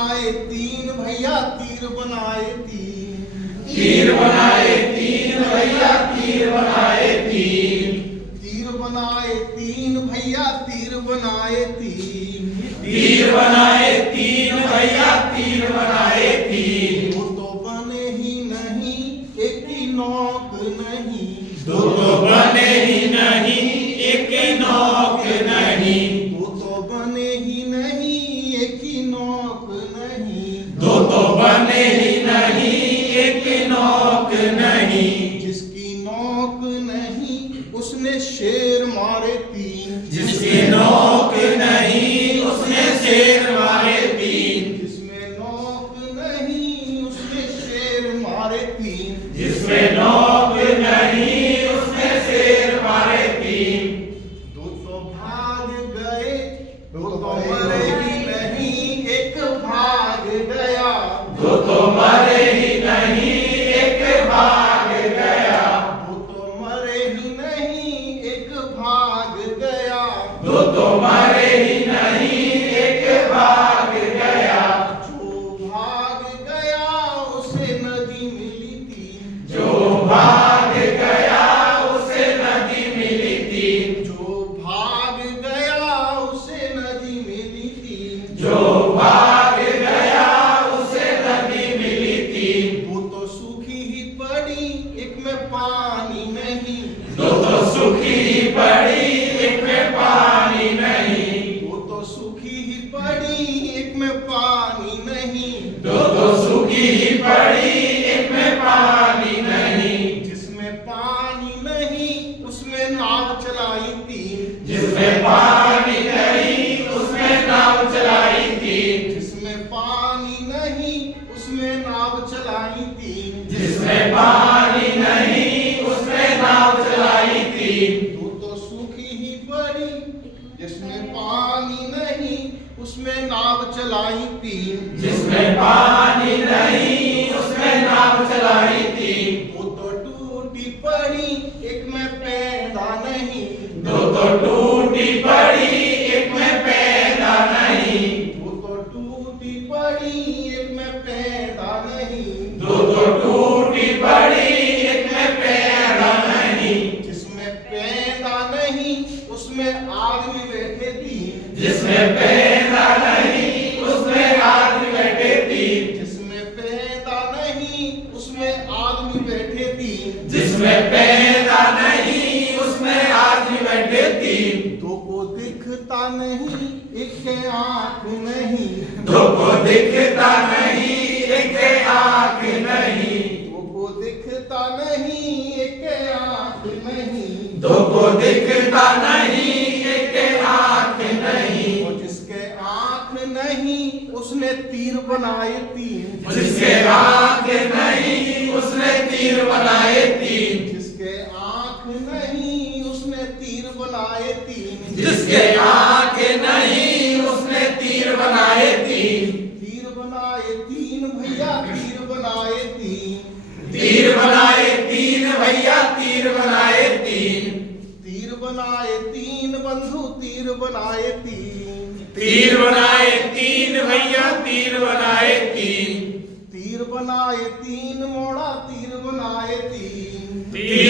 बनाए तीन भैया तीर बनाए तीन, तीर बनाए तीन भैया तीर बनाए तीन, तीर बनाए तीन भैया तीर बनाए तीन, तीर बनाए तीन भैया तीर बनाए तीन। वो तो बने ही नहीं एक ही नौक नहीं, दो तो बने ही नहीं एक नौक नहीं, वो तो बने ही नहीं एक ही नौक नहीं, दो तो बने ही नहीं एक नौक नहीं। जिसकी नौक नहीं उसने शेर मारे तीन, जिसकी नौक नहीं उसने शेर मारे तीन, जिसमें नौक नहीं उसने शेर मारे तीन, जिसमें नौक नहीं उसने शेर मारे तीन। दो तो भाग गए दो तो मरे ही नहीं एक भाग गया, दो तो मरे ही नहीं एक भाग गया, दो तो मरे ही नहीं एक भाग गया, दो तो मरे ही नहीं एक भाग गया। जो भाग गया उसे नदी मिली तीन, जो भाग गया उसे नदी मिली थी, जो भाग गया उसे नदी मिली तीन, जो भाग गया उसे नदी मिली थी। वो तो सूखी ही पड़ी एक में पानी नहीं, दो तो सूखी ही पड़ी एक में पानी नहीं, वो तो सूखी ही पड़ी एक में पानी नहीं, दो तो सूखी ही पड़ी एक में पानी नहीं। जिसमें पानी नहीं उसमें नाव चलाई तीन, जिसमें पानी नहीं उसमें नाव चलाई थी, जिसमें पानी नहीं उसमें नाव चलाई तीन, जिसमें पानी नहीं उसमें नाव चलाई थी। वो तो सूखी ही पड़ी जिसमें पानी नहीं उसमें नाव चलाई तीन, जिसमें पानी नहीं उसमें नाव चलाई थी, वो तो टूटी पड़ी एक में पैदा नहीं, दो तो टूटी पड़ी एक में पैदा नहीं, वो तो टूटी पड़ी एक में पैदा नहीं, दो तो टूटी पड़ी एक में पैदा नहीं। जिसमें पैदा नहीं उसमें आदमी बैठे तीन, जिसमें पैदा नहीं उसमें आदमी बैठे थी, जिसमें पैदा नहीं उसमें आदमी बैठे तीन, जिसमें पैदा नहीं उसमें आदमी बैठे थी। दो को दिखता नहीं एक के आंख नहीं, दो को दिखता नहीं एक आंख नहीं, दो को दिखता नहीं एक के आंख नहीं, दो को दिखता नहीं एक आंख नहीं। और जिसके आंख नहीं उसने तीर बनाए तीन, जिसके आंख नहीं उसने तीर बनाए तीन, जिसके आंख नहीं उसने तीर बनाए तीन, जिसके आंख नहीं उसने तीर बनाए तीन। तीर बनाए तीन भैया तीर बनाए तीन, तीर बनाए तीन भैया तीर बनाए तीन, तीर बनाए तीन बंधु तीर बनाए तीन, तीर बनाए तीन भैया तीर बनाए तीन, तीर बनाए तीन मोड़ा तीर बनाए तीन, तीर